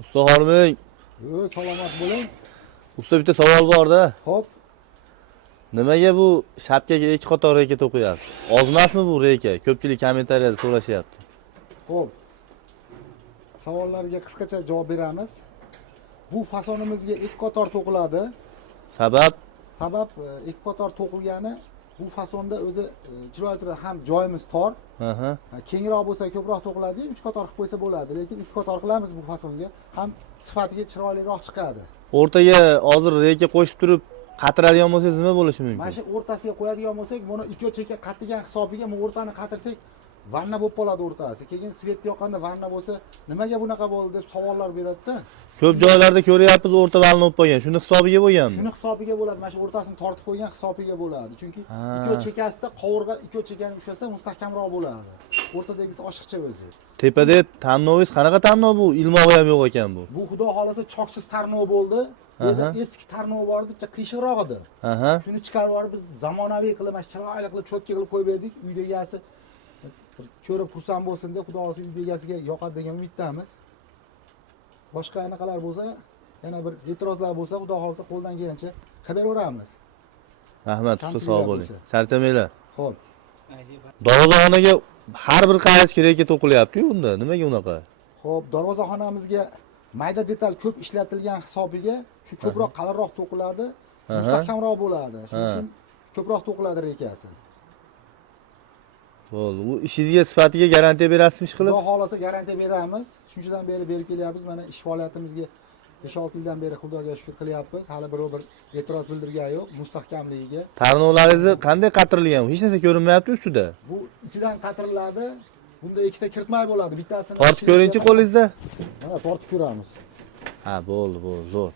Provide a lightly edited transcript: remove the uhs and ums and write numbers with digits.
Usta Horming, Salomat bo'ling. usta bitta savol bor-da. Xo'p, Nimaga bu shapkaga ikki qator reka to'qiyapti? Oz emasmi bu reka? Ko'pchilik kommentariyada so'rashyapti. xo'p. Savollarga qisqacha javob beramiz. Bu fasonimizga ikki qator to'qiladi. Sabab Sabab ikki qator to'qilgani bu fasonda o'zi chiroyli turadi. Ham joyimiz tor. aha. Kengroq bo'lsa ko'proq to'qiladi, uch qator qilib qo'ysa bo'ladi, lekin ikki qator qilamiz bu fasonga. Ham sifatiga chiroyliroq chiqadi. O'rtaga hozir reka qo'shib turib qatiradigan bo'lsangiz nima bo'lishi Mana mumkin? shu o'rtasiga qo'yadigan bo'lsak, buni ikki chekka qattigan hisobiga bu o'rtani qatirsak, vanna bo'lib qoladi o'rtasi. Keyin svet yoqqanda vanna bo'lsa, nimaga bunaqa bo'ldi deb savollar beradi-da. Ko'p joylarda ko'ryapmiz o'rta valni bo'lib qolgan. Shuni hisobiga bo'lganmi? Shuni hisobiga bo'ladi. Mana shu o'rtasini tortib qo'ygan hisobiga bo'ladi. Chunki Ha. ikki chekkasida qovurg'a ikki chekkani ushlasa mustahkamroq bo'ladi. O'rtadagisi oshiqcha o'zi. Tepada tannovingiz qanaqa tannov bu? Ilmog'i ham yo'q ekan bu. Bu xudo xolasa choksiz tarnov bo'ldi. Endi Aha. eski tarnov bor edi, qiyshiqroq edi. Aha. Shuni chiqarib yuborib biz zamonaviy qilib, mana chiroyli qilib cho'tka qilib qo'yib berdik. Uyda egasi ko'rib xursand bo'lsin deb, xudo xolasa uyda egasiga yoqadi degan umiddamiz. Boshqa anaqalar bo'lsa, yana bir e'tirozlar bo'lsa, xudo xolasa qo'ldan kelgancha qilib beraveramiz. Rahmat, usta Kamchiliklar sog' bo'ling. bo'lsa. Charchamanglar. Xo'p. Darvozaxonaga har bir qaysi reka to'qilyapti-yu unda. Nimaga unaqa? Xo'p, darvozaxonamizga mayda detal ko'p ishlatilgan hisobiga shu ko'proq qalinroq to'qiladi, mustahkamroq bo'ladi. Shuning uchun ko'proq to'qiladi rekasi. Bo'ldi. U ishingizga sifatiga garantiya berasizmi ish qilib? Xudo xolasa garantiya beramiz. Shunchadan beri berib kelyapmiz. Mana ish faoliyatimizga 5-6 yildan beri Xudoga shukr qilyapmiz. Hali biror bir e'tiroz bildirgani yo'q mustahkamligiga. Tarnovlaringizni qanday qatirilgan? Hech narsa ko'rinmayapti ustida. Bu ichidan qatiriladi. Bunda ikkita kiritmay bo'ladi. Bittasini Tortib ko'ringchi qo'lingizda. Mana tortib ko'ramiz. Ha, bo'ldi, zo'r.